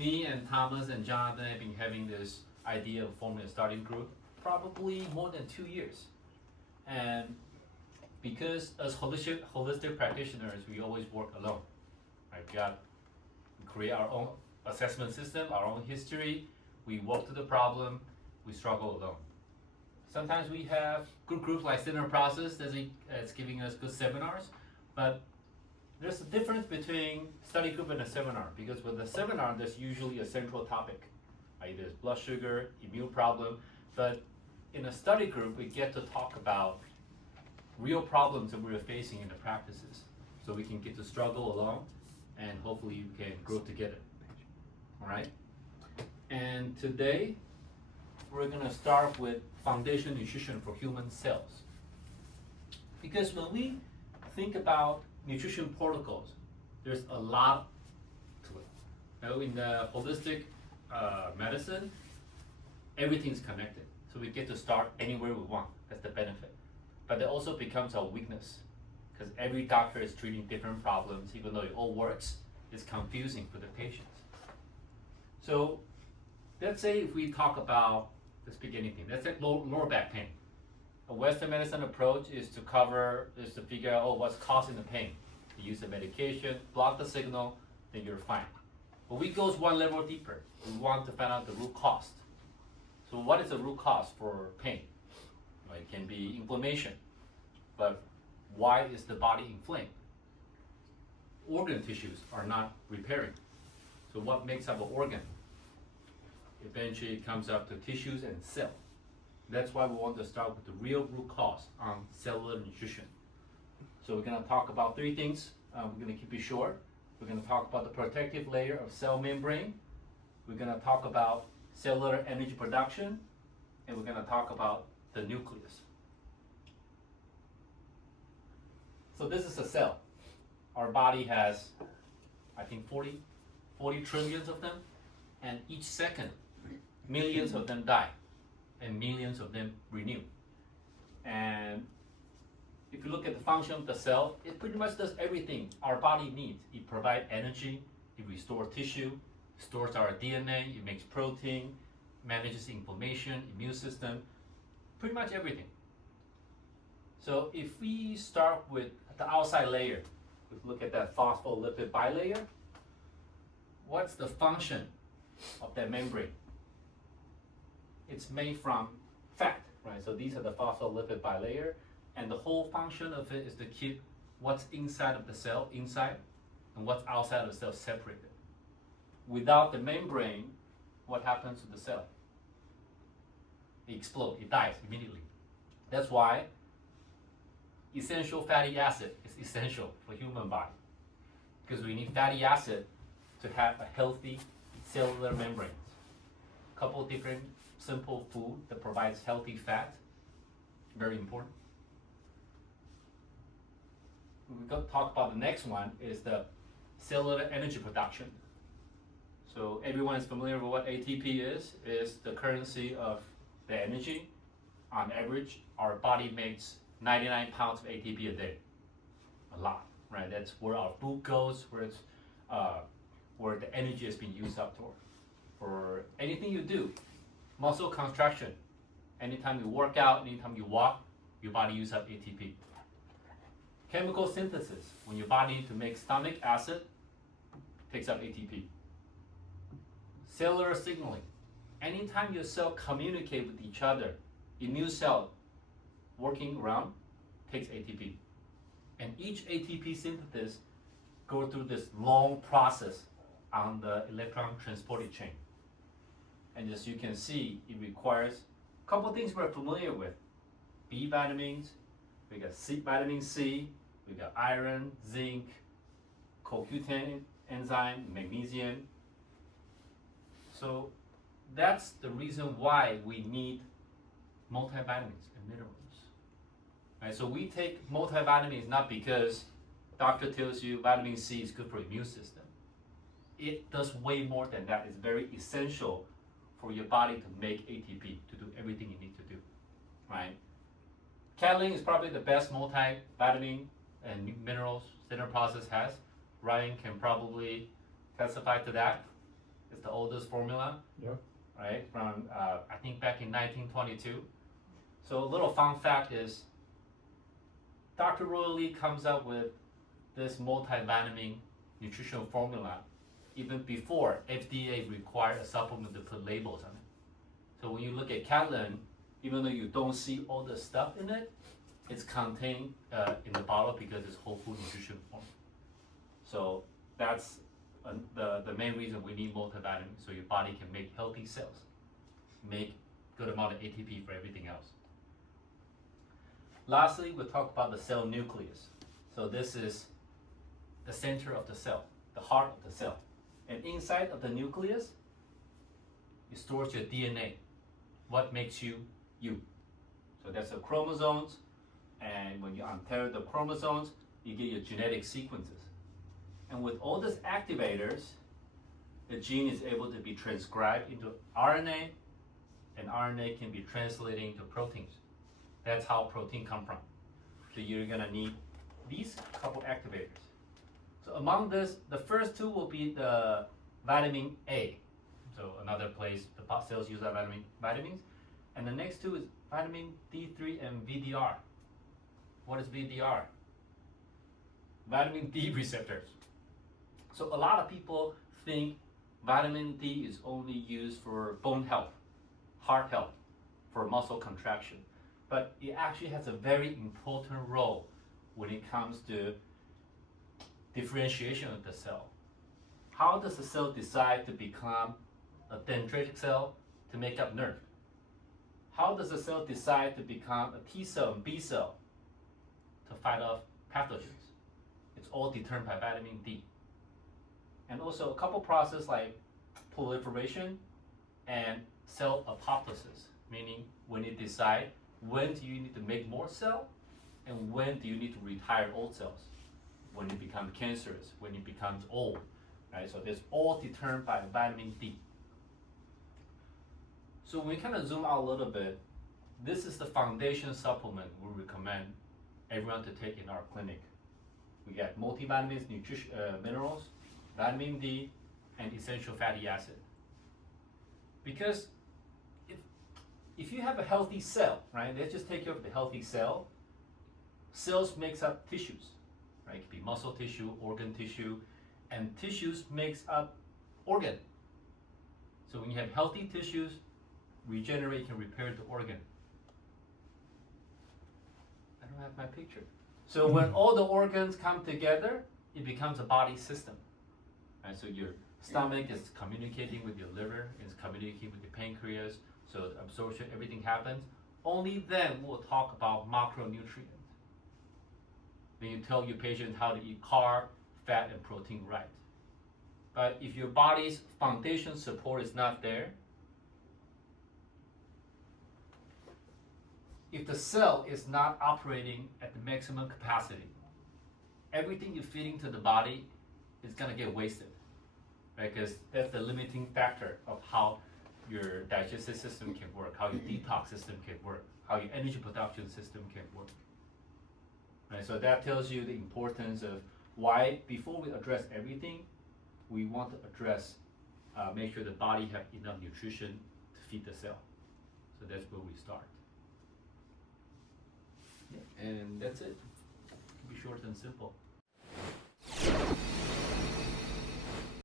me and Thomas and Jonathan have been having this idea of forming a study group probably more than 2 years. And because as holistic practitioners, we always work alone. Right? We create our own assessment system, our own history, we walk through the problem, we struggle alone. Sometimes we have good groups like Center Process that's giving us good seminars, but there's a difference between study group and a seminar, because with a seminar, there's usually a central topic. Right? There's blood sugar, immune problem, but in a study group, we get to talk about real problems that we're facing in the practices. So we can get to struggle along, and hopefully we can grow together. All right? And today, we're gonna start with foundation nutrition for human cells. Because when we think about nutrition protocols, there's a lot to it. Now, in the holistic medicine, everything's connected. So we get to start anywhere we want. That's the benefit. But it also becomes a weakness, because every doctor is treating different problems. Even though it all works, it's confusing for the patients. So let's say if we talk about, let's pick anything. Let's say lower back pain. A Western medicine approach is to figure out, what's causing the pain. You use the medication, block the signal, then you're fine. But we go one level deeper. We want to find out the root cause. So what is the root cause for pain? Well, it can be inflammation, but why is the body inflamed? Organ tissues are not repairing. So what makes up an organ? Eventually it comes up to tissues and cell. That's why we want to start with the real root cause on cellular nutrition. So we're going to talk about 3 things. We're going to keep it short. We're going to talk about the protective layer of cell membrane. We're going to talk about cellular energy production, and we're going to talk about the nucleus. So this is a cell. Our body has, I think, 40 trillions of them, and each second, millions of them die, and millions of them renew. And if you look at the function of the cell, it pretty much does everything our body needs. It provides energy, it restores tissue, stores our DNA, it makes protein, manages inflammation, immune system, pretty much everything. So if we start with the outside layer, we look at that phospholipid bilayer, what's the function of that membrane? It's made from fat, right? So these are the phospholipid bilayer, and the whole function of it is to keep what's inside of the cell inside and what's outside of the cell separated. Without the membrane, what happens to the cell? It explodes, it dies immediately. That's why essential fatty acid is essential for human body, because we need fatty acid to have a healthy cellular membrane. A couple different simple food that provides healthy fat, very important. We're going to talk about the next one is the cellular energy production. So everyone is familiar with what ATP is the currency of the energy. On average, our body makes 99 pounds of ATP a day. A lot, right? That's where our food goes, where the energy has been used up for anything you do. Muscle contraction, anytime you work out, anytime you walk, your body uses up ATP. Chemical synthesis, when your body needs to make stomach acid, takes up ATP. Cellular signaling, anytime your cell communicate with each other, immune cell working around takes ATP. And each ATP synthesis go through this long process on the electron transported chain. And as you can see, it requires a couple of things we're familiar with. B vitamins, we got vitamin C, we got iron, zinc, CoQ10 enzyme, magnesium. So that's the reason why we need multivitamins and minerals. Right, so we take multivitamins not because doctor tells you vitamin C is good for immune system. It does way more than that. It's very essential for your body to make ATP, to do everything you need to do, right? Cataline is probably the best multivitamin and minerals Center Process has. Ryan can probably testify to that. It's the oldest formula. Yep. Right, from I think back in 1922. So a little fun fact is, Dr. Roy Lee comes up with this multivitamin nutritional formula even before FDA required a supplement to put labels on it. So when you look at Catalan, even though you don't see all the stuff in it, it's contained in the bottle because it's whole food nutrition form. So that's the main reason we need multivitamins, so your body can make healthy cells, make good amount of ATP for everything else. Lastly, we'll talk about the cell nucleus. So this is the center of the cell, the heart of the cell. And inside of the nucleus, it stores your DNA, what makes you, you. So that's the chromosomes, and when you unpair the chromosomes, you get your genetic sequences. And with all these activators, the gene is able to be transcribed into RNA, and RNA can be translated into proteins. That's how protein come from. So you're gonna need these couple activators. So among this, the first two will be the vitamin A. So another place the cells use that vitamins. And the next two is vitamin D3 and VDR. What is VDR? Vitamin D receptors. So a lot of people think vitamin D is only used for bone health, heart health, for muscle contraction. But it actually has a very important role when it comes to differentiation of the cell. How does the cell decide to become a dendritic cell to make up nerve? How does the cell decide to become a T cell and B cell to fight off pathogens? It's all determined by vitamin D. And also a couple processes like proliferation and cell apoptosis, meaning when you decide when do you need to make more cell and when do you need to retire old cells, when it becomes cancerous, when it becomes old, right? So it's all determined by vitamin D. So when we kind of zoom out a little bit, this is the foundation supplement we recommend everyone to take in our clinic. We got multivitamins, nutrition, minerals, vitamin D, and essential fatty acid. Because if you have a healthy cell, right, let's just take care of the healthy cell. Cells makes up tissues, right? It could be muscle tissue, organ tissue, and tissues makes up organ. So when you have healthy tissues, regenerate can repair the organ. I don't have my picture. So when all the organs come together, it becomes a body system. Right? So your stomach is communicating with your liver, is communicating with your pancreas, so the absorption, everything happens. Only then we'll talk about macronutrients. Then you tell your patient how to eat carb, fat, and protein right. But if your body's foundation support is not there, if the cell is not operating at the maximum capacity, everything you're feeding to the body is gonna get wasted, right? Because that's the limiting factor of how your digestive system can work, how your detox system can work, how your energy production system can work. Right? So that tells you the importance of why, before we address everything, we want to address, make sure the body have enough nutrition to feed the cell. So that's where we start. Yeah, and that's it. Be short and simple.